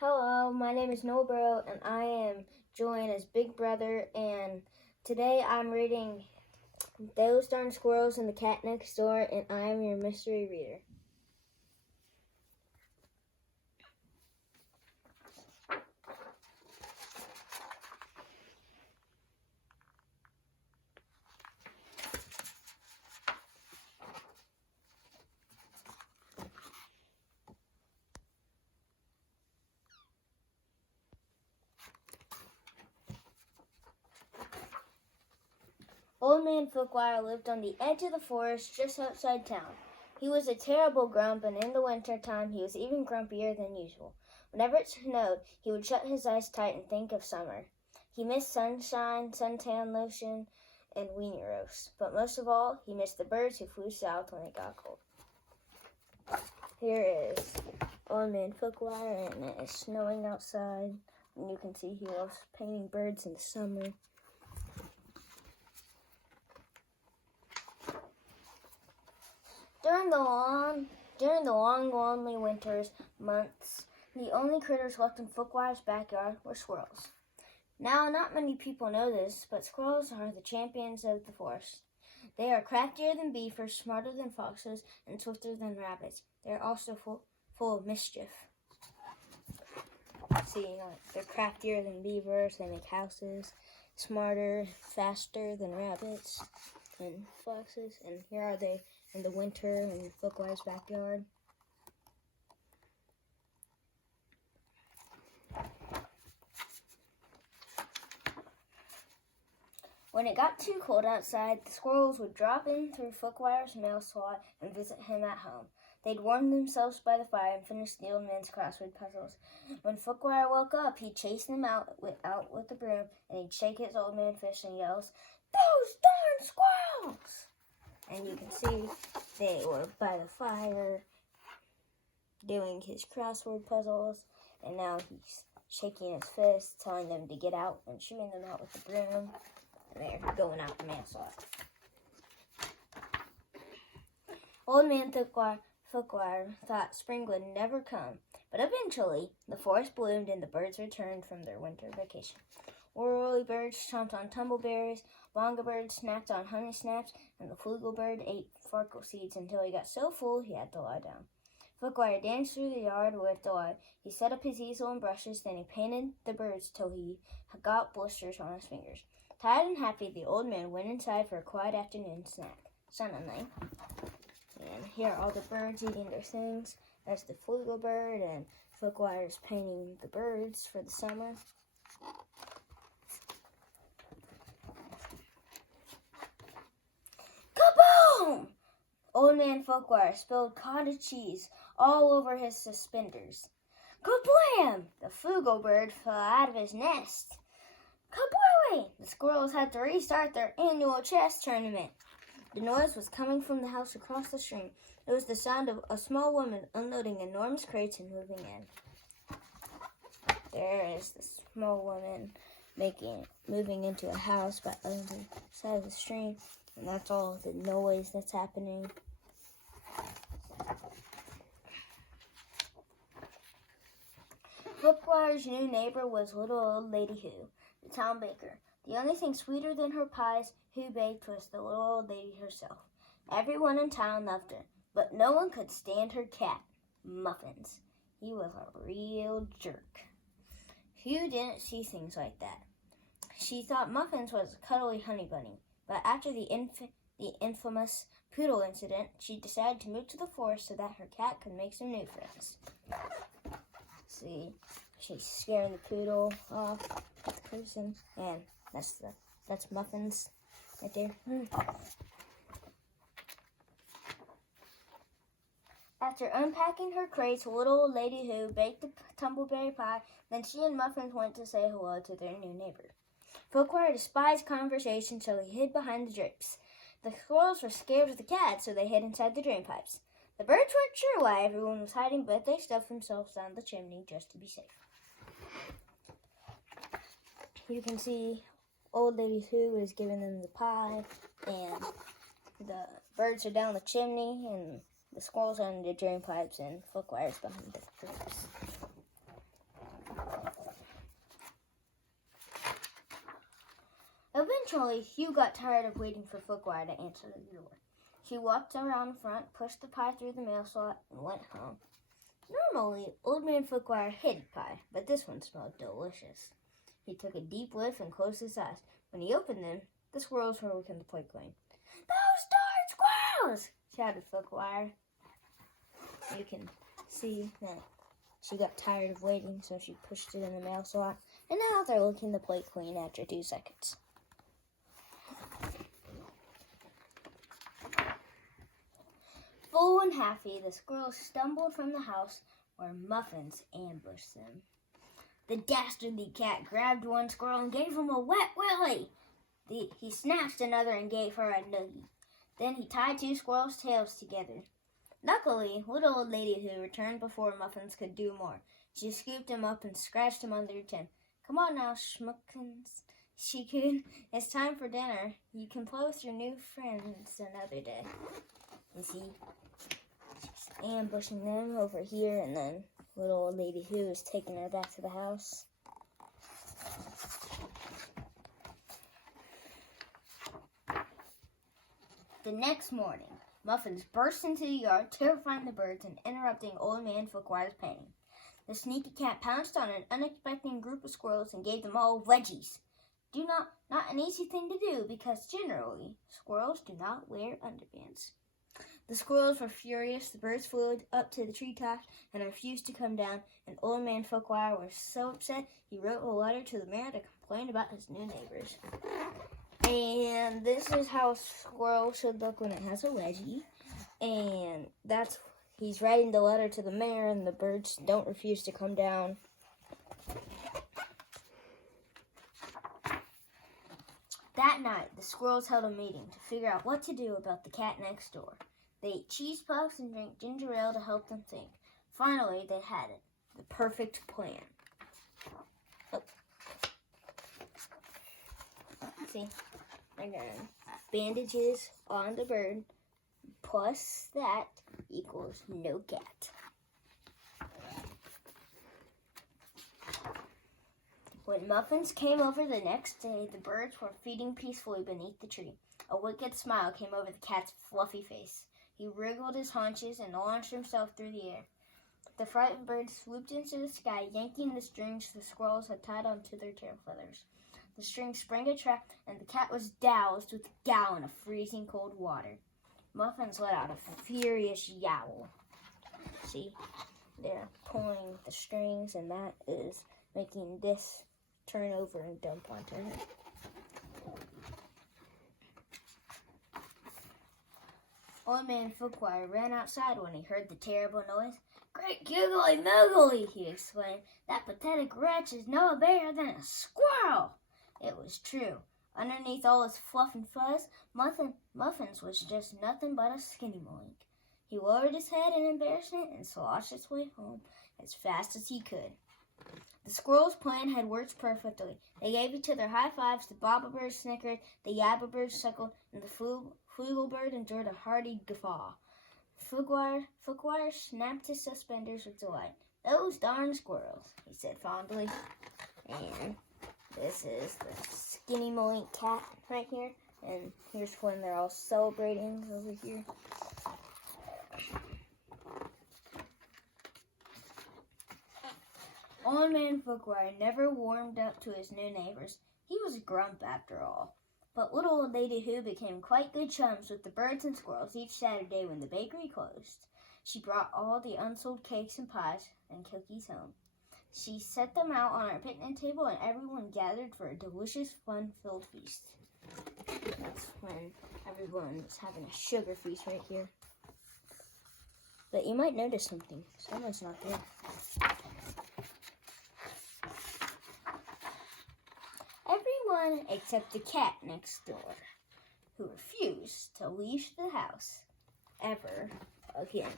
Hello, my name is Noel and I am Juliana's big brother, and today I'm reading Those Darn Squirrels and the Cat Next Door, and I am your mystery reader. Old Man Fookwire lived on the edge of the forest just outside town. He was a terrible grump, and in the winter time he was even grumpier than usual. Whenever it snowed, he would shut his eyes tight and think of summer. He missed sunshine, suntan lotion, and weenie roast. But most of all, he missed the birds who flew south when it got cold. Here is Old Man Fookwire, and it is snowing outside. And you can see he loves painting birds in the summer. During the long, lonely winter's months, the only critters left in Fookwire's backyard were squirrels. Now, not many people know this, but squirrels are the champions of the forest. They are craftier than beavers, smarter than foxes, and swifter than rabbits. They are also full of mischief. See, they're craftier than beavers, they make houses, smarter, faster than rabbits and foxes, and here are they in the winter in Fookwire's backyard. When it got too cold outside, the squirrels would drop in through Fookwire's mail slot and visit him at home. They'd warm themselves by the fire and finish the old man's crossword puzzles. When Fookwire woke up, he'd chase them out with the broom, and he'd shake his old man fist and yells, "Those darn squirrels!" And you can see they were by the fire doing his crossword puzzles, and now he's shaking his fist, telling them to get out and shooing them out with the broom, and they're going out the mail slot. Old Man Fookwire thought spring would never come, but eventually the forest bloomed and the birds returned from their winter vacation. Whirly birds chomped on tumbleberries, bonga birds snacked on honey snaps, and the flugel bird ate farkle seeds until he got so full he had to lie down. Fookwire danced through the yard with delight. He set up his easel and brushes, then he painted the birds till he got blisters on his fingers. Tired and happy, the old man went inside for a quiet afternoon snack. Suddenly, and here are all the birds eating their things. That's the flugel bird, and Fookwire's painting the birds for the summer. Kaboom! Old Man Fookwire spilled cottage cheese all over his suspenders. Kablam! The flugel bird fell out of his nest. Kabooey! The squirrels had to restart their annual chess tournament. The noise was coming from the house across the stream. It was the sound of a small woman unloading enormous crates and moving in. There is the small woman moving into a house by the other side of the stream, and that's all the noise that's happening. Fookwire's new neighbor was little old Lady Who, the town baker. The only thing sweeter than her pies Who baked was the little old lady herself. Everyone in town loved her, but no one could stand her cat, Muffins. He was a real jerk. Who didn't see things like that? She thought Muffins was a cuddly honey bunny, but after the infamous poodle incident, she decided to move to the forest so that her cat could make some new friends. See, she's scaring the poodle off with the person, and that's Muffins right there. After unpacking her crates, little old Lady Who baked the tumbleberry pie. Then she and Muffins went to say hello to their new neighbor. Fookwire despised conversation, so he hid behind the drapes. The squirrels were scared of the cat, so they hid inside the drain pipes. The birds weren't sure why everyone was hiding, but they stuffed themselves down the chimney just to be safe. You can see old Lady Who is giving them the pie, and the birds are down the chimney, and the squirrels are in the drain pipes, and Fookwire's behind the drapes. Eventually, Hugh got tired of waiting for Fookwire to answer the door. She walked around front, pushed the pie through the mail slot, and went home. Normally, Old Man Fookwire hated pie, but this one smelled delicious. He took a deep whiff and closed his eyes. When he opened them, the squirrels were looking the plate clean. "Those darn squirrels!" shouted Fookwire. You can see that she got tired of waiting, so she pushed it in the mail slot, and now they're looking the plate clean after 2 seconds. Full and happy, the squirrels stumbled from the house where Muffins ambushed them. The dastardly cat grabbed one squirrel and gave him a wet willy. He snatched another and gave her a noogie. Then he tied 2 squirrels' tails together. Luckily, little old lady who returned before Muffins could do more. She scooped him up and scratched him under her chin. "Come on now, Schmuckins," she cooed. "It's time for dinner. You can play with your new friends another day." You see, she's ambushing them over here, and then little old lady who is taking her back to the house. The next morning, Muffins burst into the yard, terrifying the birds and interrupting Old Man Fookwire's painting. The sneaky cat pounced on an unexpected group of squirrels and gave them all wedgies. Not an easy thing to do, because generally, squirrels do not wear underpants. The squirrels were furious. The birds flew up to the treetops and refused to come down, and Old Man Fookwire was so upset he wrote a letter to the mayor to complain about his new neighbors. And this is how a squirrel should look when it has a wedgie. And he's writing the letter to the mayor, and the birds don't refuse to come down. That night, the squirrels held a meeting to figure out what to do about the cat next door. They ate cheese puffs and drank ginger ale to help them think. Finally, they had it. The perfect plan. Oh. See, again, bandages on the bird, plus that equals no cat. When Muffins came over the next day, the birds were feeding peacefully beneath the tree. A wicked smile came over the cat's fluffy face. He wriggled his haunches and launched himself through the air. The frightened birds swooped into the sky, yanking the strings the squirrels had tied onto their tail feathers. The string sprang a trap, and the cat was doused with a gallon of freezing cold water. Muffins let out a furious yowl. See, they're pulling the strings, and that is making this turn over and dump onto her. Old Man Fookwire ran outside when he heard the terrible noise. "Great googly moogly," he exclaimed. "That pathetic wretch is no better than a squirrel." It was true. Underneath all his fluff and fuzz, Muffins was just nothing but a skinny moink. He lowered his head in embarrassment and sloshed his way home as fast as he could. The squirrels' plan had worked perfectly. They gave each other high fives, the bobber bird snickered, the yabber bird chuckled, and the flugel bird enjoyed a hearty guffaw. Fookwire snapped his suspenders with delight. "Those darn squirrels," he said fondly. And this is the skinny moink cat right here. And here's when they're all celebrating over here. Old Man Fookwire never warmed up to his new neighbors. He was a grump after all. But little old Lady Who became quite good chums with the birds and squirrels each Saturday when the bakery closed. She brought all the unsold cakes and pies and cookies home. She set them out on our picnic table, and everyone gathered for a delicious, fun-filled feast. That's when everyone was having a sugar feast right here. But you might notice something. Someone's not there. Everyone except the cat next door, who refused to leave the house ever again.